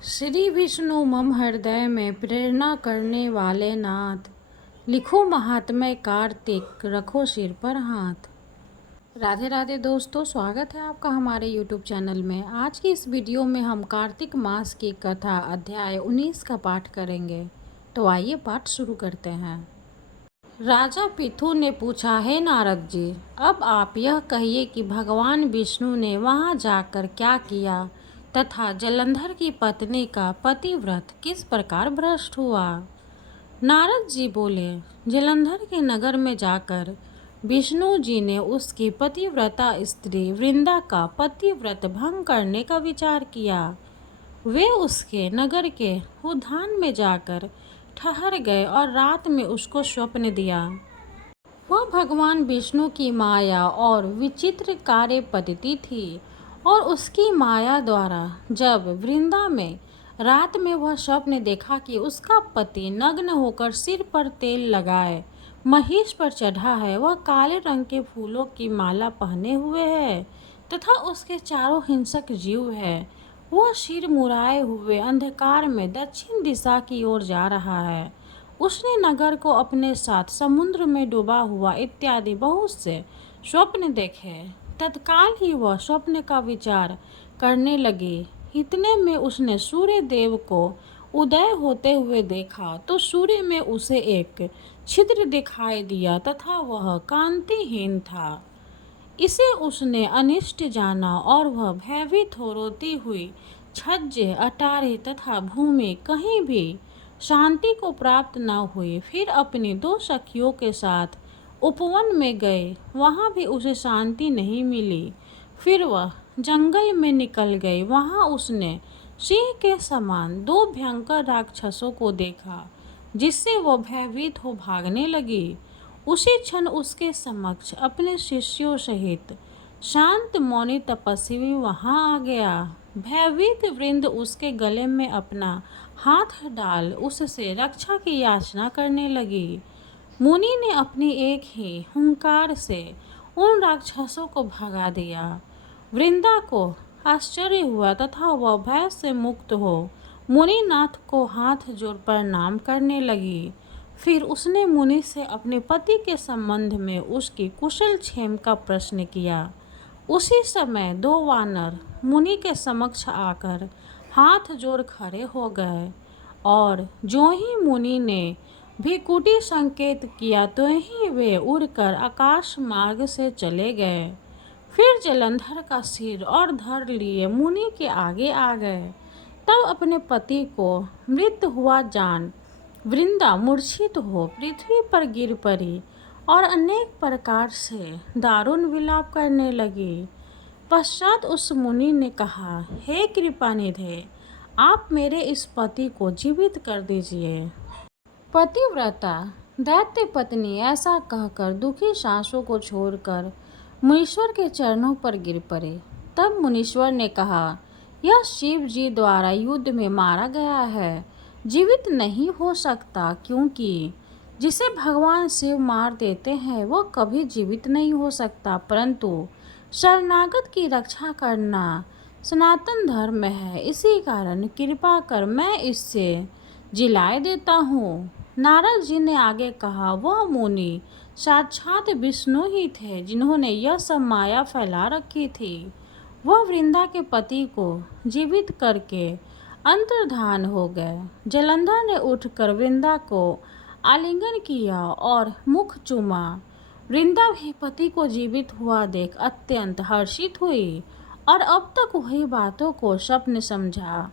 श्री विष्णु मम हृदय में प्रेरणा करने वाले नाथ, लिखो महात्म्य कार्तिक, रखो सिर पर हाथ। राधे राधे दोस्तों, स्वागत है आपका हमारे YouTube चैनल में। आज की इस वीडियो में हम कार्तिक मास की कथा अध्याय 19 का पाठ करेंगे। तो आइए पाठ शुरू करते हैं। राजा पृथु ने पूछा, हे नारद जी, अब आप यह कहिए कि भगवान विष्णु ने वहां जाकर क्या किया तथा जलंधर की पत्नी का पतिव्रत किस प्रकार भ्रष्ट हुआ। नारद जी बोले, जलंधर के नगर में जाकर विष्णु जी ने उसकी पतिव्रता स्त्री वृंदा का पतिव्रत भंग करने का विचार किया। वे उसके नगर के उद्यान में जाकर ठहर गए और रात में उसको स्वप्न दिया। वह भगवान विष्णु की माया और विचित्र कार्य पद्धति थी और उसकी माया द्वारा जब वृंदा में रात में वह स्वप्न देखा कि उसका पति नग्न होकर सिर पर तेल लगाए महिष पर चढ़ा है, वह काले रंग के फूलों की माला पहने हुए है तथा उसके चारों हिंसक जीव है, वह सिर मुड़ाए हुए अंधकार में दक्षिण दिशा की ओर जा रहा है। उसने नगर को अपने साथ समुद्र में डूबा हुआ इत्यादि बहुत से स्वप्न देखे। तत्काल ही वह स्वप्न का विचार करने लगी। इतने में उसने सूर्य देव को उदय होते हुए देखा तो सूर्य में उसे एक छिद्र दिखाई दिया तथा वह कांतिहीन था। इसे उसने अनिष्ट जाना और वह भयभीत हो रोती हुई छज्जे, अटारी तथा भूमि कहीं भी शांति को प्राप्त न हुई। फिर अपनी दो सखियों के साथ उपवन में गए, वहाँ भी उसे शांति नहीं मिली। फिर वह जंगल में निकल गई, वहाँ उसने सिंह के समान दो भयंकर राक्षसों को देखा, जिससे वह भयभीत हो भागने लगी। उसी क्षण उसके समक्ष अपने शिष्यों सहित शांत मौनी तपस्वी वहां आ गया। भयभीत वृंद उसके गले में अपना हाथ डाल उससे रक्षा की याचना करने लगी। मुनि ने अपनी एक ही हुंकार से उन राक्षसों को भगा दिया। वृंदा को आश्चर्य हुआ तथा वह भय से मुक्त हो मुनिनाथ को हाथ जोड़ प्रणाम करने लगी। फिर उसने मुनि से अपने पति के संबंध में उसकी कुशल क्षेम का प्रश्न किया। उसी समय दो वानर मुनि के समक्ष आकर हाथ जोड़ खड़े हो गए और जो ही मुनि ने भी कुटी संकेत किया तो ही वे उड़कर आकाश मार्ग से चले गए। फिर जलंधर का सिर और धड़ लिए मुनि के आगे आ गए। तब अपने पति को मृत हुआ जान वृंदा मूर्छित हो पृथ्वी पर गिर पड़ी और अनेक प्रकार से दारुण विलाप करने लगी। पश्चात उस मुनि ने कहा, हे कृपानिधे, आप मेरे इस पति को जीवित कर दीजिए। पतिव्रता दैत्य पत्नी ऐसा कहकर दुखी सांसों को छोड़कर मुनीश्वर के चरणों पर गिर पड़े। तब मुनीश्वर ने कहा, यह शिव जी द्वारा युद्ध में मारा गया है, जीवित नहीं हो सकता, क्योंकि जिसे भगवान शिव मार देते हैं वह कभी जीवित नहीं हो सकता, परंतु शरणागत की रक्षा करना सनातन धर्म है। इसी कारण कृपा कर मैं इससे जिलाए देता हूँ। नारद जी ने आगे कहा, वह मुनि साक्षात विष्णु ही थे जिन्होंने यह सब माया फैला रखी थी। वह वृंदा के पति को जीवित करके अंतर्धान हो गए। जलंधर ने उठकर वृंदा को आलिंगन किया और मुख चूमा। वृंदा भी पति को जीवित हुआ देख अत्यंत हर्षित हुई और अब तक वही बातों को स्वप्न समझा।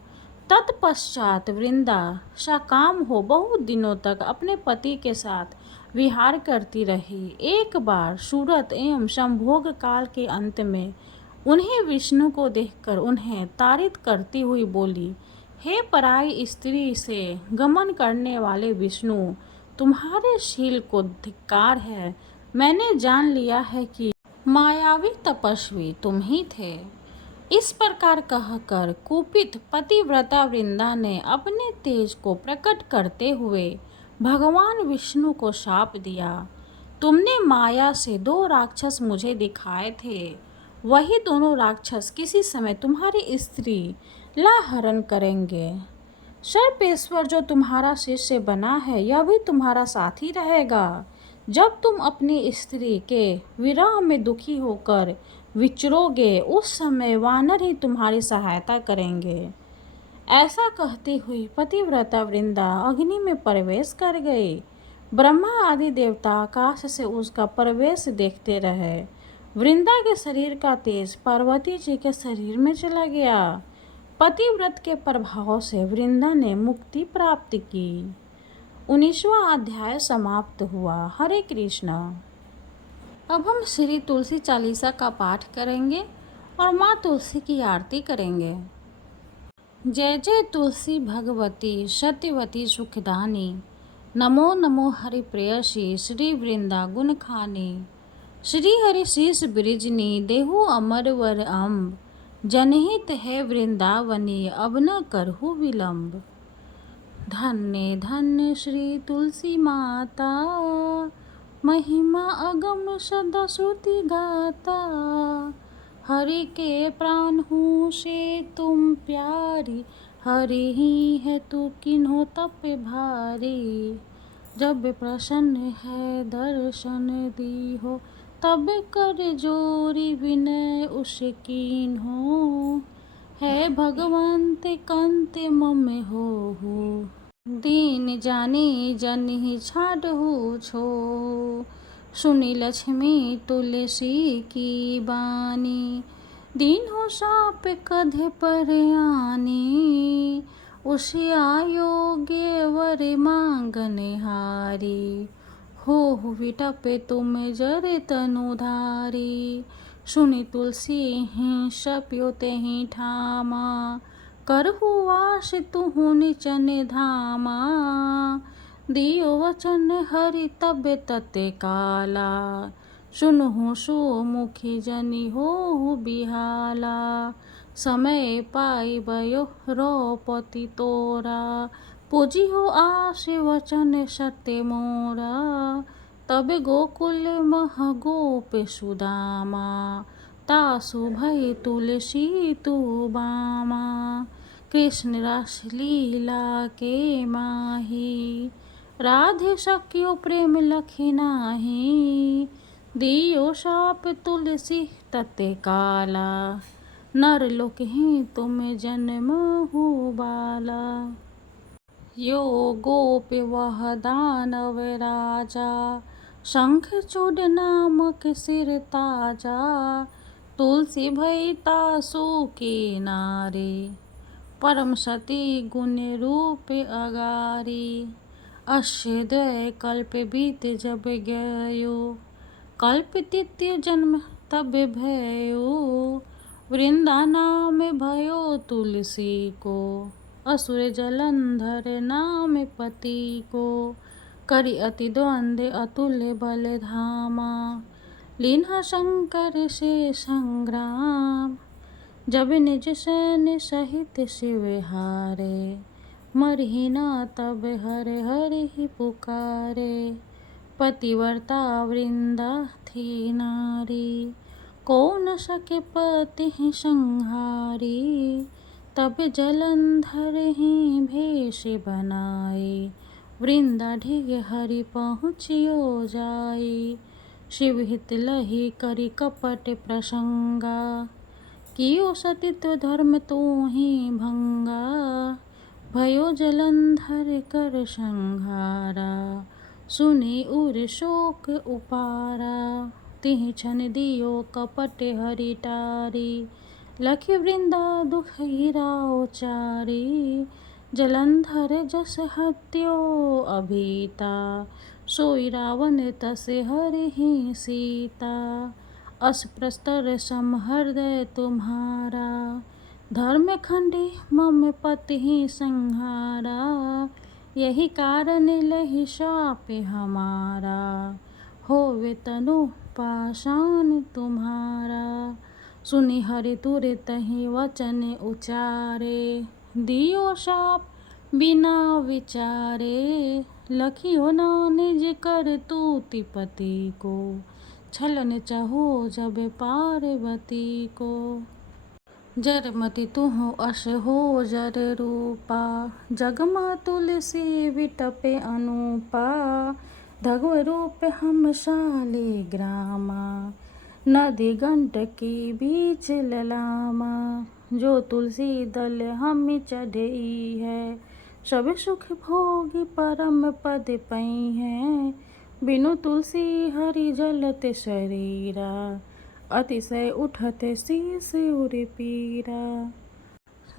तत्पश्चात वृंदा सकाम हो बहुत दिनों तक अपने पति के साथ विहार करती रही। एक बार सूरत एवं संभोग काल के अंत में उन्हें विष्णु को देखकर उन्हें ताड़ित करती हुई बोली, हे पराई स्त्री से गमन करने वाले विष्णु, तुम्हारे शील को धिक्कार है। मैंने जान लिया है कि मायावी तपस्वी तुम ही थे। इस प्रकार कहकर कुपित पतिव्रता वृंदा ने अपने तेज को प्रकट करते हुए भगवान विष्णु को शाप दिया। तुमने माया से दो राक्षस मुझे दिखाए थे, वही दोनों राक्षस किसी समय तुम्हारी स्त्री ला हरण करेंगे। सर्पेश्वर जो तुम्हारा शिष्य बना है, यह भी तुम्हारा साथी रहेगा। जब तुम अपनी स्त्री के विरह में दुखी होकर विचरोगे, उस समय वानर ही तुम्हारी सहायता करेंगे। ऐसा कहती हुई पतिव्रता वृंदा अग्नि में प्रवेश कर गई। ब्रह्मा आदि देवता आकाश से उसका प्रवेश देखते रहे। वृंदा के शरीर का तेज पार्वती जी के शरीर में चला गया। पतिव्रत के प्रभाव से वृंदा ने मुक्ति प्राप्त की। 19वां अध्याय समाप्त हुआ। हरे कृष्णा। अब हम श्री तुलसी चालीसा का पाठ करेंगे और माँ तुलसी की आरती करेंगे। जय जय तुलसी भगवती सत्यवती सुखदानी, नमो नमो हरि प्रेयसी श्री वृंदा गुण खानी। श्री हरि शीस ब्रिजनी देहु अमर वर अम्ब, जनहित है वृंदावनी अब न करहु विलम्ब। धन्य धन्य श्री तुलसी माता, महिमा अगम सदा श्रुति गाता। हरि के प्राण हूँ से तुम प्यारी, हरि ही है तू किन्हो तप भारी। जब प्रसन्न है दर्शन दी हो, तब कर जोरी विनय उस कीन्हो। है भगवंत कंत मम हो, दीन जानी जन ही छाड़हु छो। सुनी लक्ष्मी तुलसी की बानी, दीन हो साप कधे पर आनी। उसे आयोग्य वर मांगने हारी, हो विटप तुम जर तनुधारी। सुनी तुलसी ही सप्योते ही ठामा, करहु वास तुहु निचन धामा। दियो वचन हरि तब तते काला, सुनहु सुमुखी जनि होहु बिहाला। समय पाई भयो रौपति तोरा, पूजी हो आस वचन सत्य मोरा। तब गोकुल मह गोप सुदामा, तासु भय तुलसी तू बामा। कृष्ण रस लीला के माही, राधे सख्यो प्रेम लखि नाही। दियो शाप तुलसी तते काला, नर लोक ही तुम जन्महु बाला। यो गोप वह दानव राजा, शंख चूड़ नामक सिर ताजा। तुलसी भई तासु की नारी, परम सती गुण रूप अगारी। अस्य द्वय कल्प बीत जब गयो, कल्प तृतीय जन्म तब भयो। वृंदा नाम भयो तुलसी को, असुर जलंधर नाम पति को। करि अति द्वंद्व अतुल्य बल धामा, लीन्हा शंकर से संग्राम। जब निज सैन्य सहित शिव हारे, मरहि न तब हर हर ही पुकारे। पतिव्रता वृंदा थी नारी, को न सके पति ही संहारी। तब जलंधर ही भेष बनाई, वृंदा ढिग हरि पहुँचियो जाई। शिव हित लही करि कपट प्रसंगा, कियो सतित्व धर्म तो ही भंगा। भयो जलंधर कर संहारा, सुनी उर शोक उपारा। तिहि क्षण दियो कपट हरि टारी, लखि वृंदा दुख गिराओ चारी। जलंधर जस हत्यो अभीता, सोई रावण तस हरि ही सीता। अस प्रस्तर सम हृदय तुम्हारा, धर्म खंडी मम पति ही संहारा। यही कारण लहि शाप हमारा, होवे तनु पाषाण तुम्हारा। सुनि हरि तुरत ही वचन उचारे, दियो शाप बिना विचारे। लखियो ना निज कर तूति पति को, छलन चाहो जब पार्वती को। जरमति तुहु अस हो जर रूपा, जगमा तुलसी विटपे अनूपा। धगव रूप हम शालिग्रामा, नदी गंडकी बीच ललामा। जो तुलसी दल हम चढ़ई है, सब सुख भोगी परम पद पई है। बिनु तुलसी हरि जलते शरीरा, अतिशय उठते शीस उर पीरा।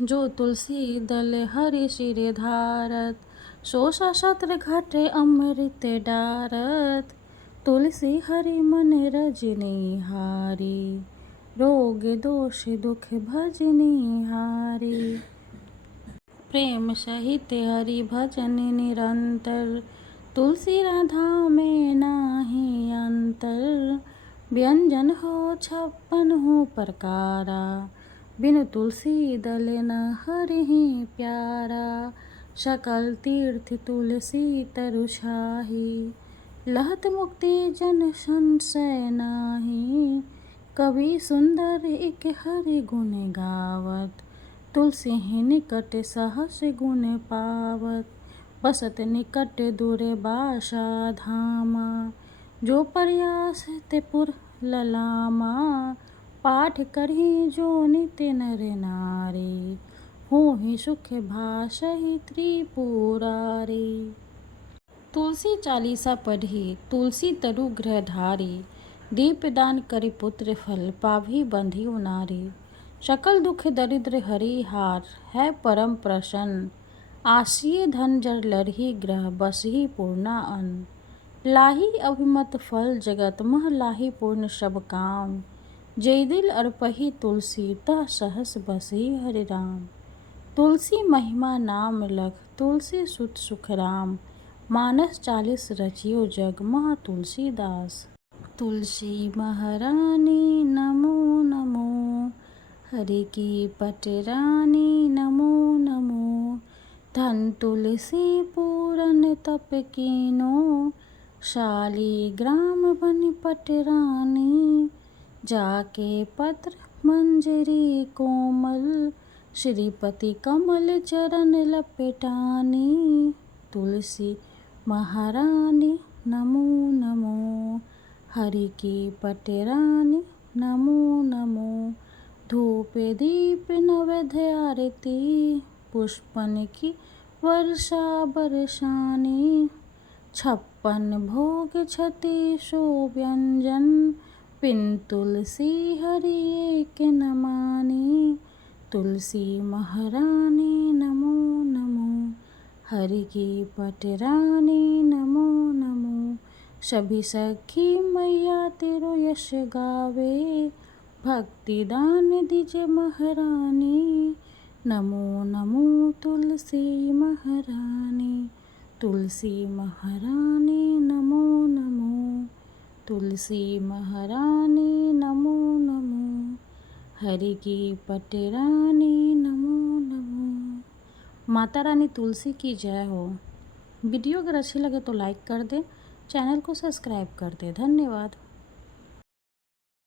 जो तुलसी दल हरि सिर धारत, सो सशस्त्र घटे अमृत डारत। तुलसी हरि मन रजनी हारी, रोग दोष दुख भजनी हारी। प्रेम सहित हरि भजन निरंतर, तुलसी राधा में नाही अंतर। व्यंजन हो 56 प्रकारा, बिनु तुलसी दल न हरिहि प्यारा। सकल तीर्थ तुलसी तरु छाही, लहत मुक्ति जन संशय नाही। कवि सुंदर एक हरि गुण गावत, तुलसी ही निकट सहस गुण पावत। बसत निकट दूर बासा धामा, जो प्रयास ते पुर ललामा। पाठ करहि जो नित्य नर नारी, होहि सुख भासहि त्रिपुरारी। तुलसी चालीसा पढ़ी, तुलसी तरु गृह धारी। दीपदान करि पुत्र फल, पाभी बंधियो नारी। सकल दुख दरिद्र हरि हार, है परम प्रसन्न। आसिय धन जर लरहि ग्रह, बसहि पूर्णा अन्न। लाही अभिमत फल जगत मह, लाही पूर्ण सब काम। जय दिल अर्पहि तुलसी, तह सहस बसहि हरि राम। तुलसी महिमा नाम लख, तुलसी सुत सुख राम। मानस 40 रचियो जग मह, तुलसीदास। तुलसी महारानी नमो नमो, हरि की पटरानी नमो नमो। धन तुलसी पूरन तप कीनो, शालिग्राम बन पटरानी। जाके पत्र मंजरी कोमल, श्रीपति कमल चरण लपेटानी। तुलसी महारानी नमो नमो, हरि की पटरानी नमो नमो। धूप दीप नैवेद्य आरती, पुष्पन की वर्षा बरसानी। 56 भोग छति सो व्यंजन, बिन तुलसी हरि एक न मानी। तुलसी महारानी नमो नमो, हरि की पटरानी नमो नमो। सभी सखी मैया तेरो यश गावे, भक्ति दान दीजे महारानी। नमो नमो तुलसी महारानी, तुलसी महारानी नमो नमो। तुलसी महारानी नमो नमो, हरि की पटरानी नमो नमो। माता रानी तुलसी की जय हो। वीडियो अगर अच्छी लगे तो लाइक कर दें, चैनल को सब्सक्राइब कर दें। धन्यवाद।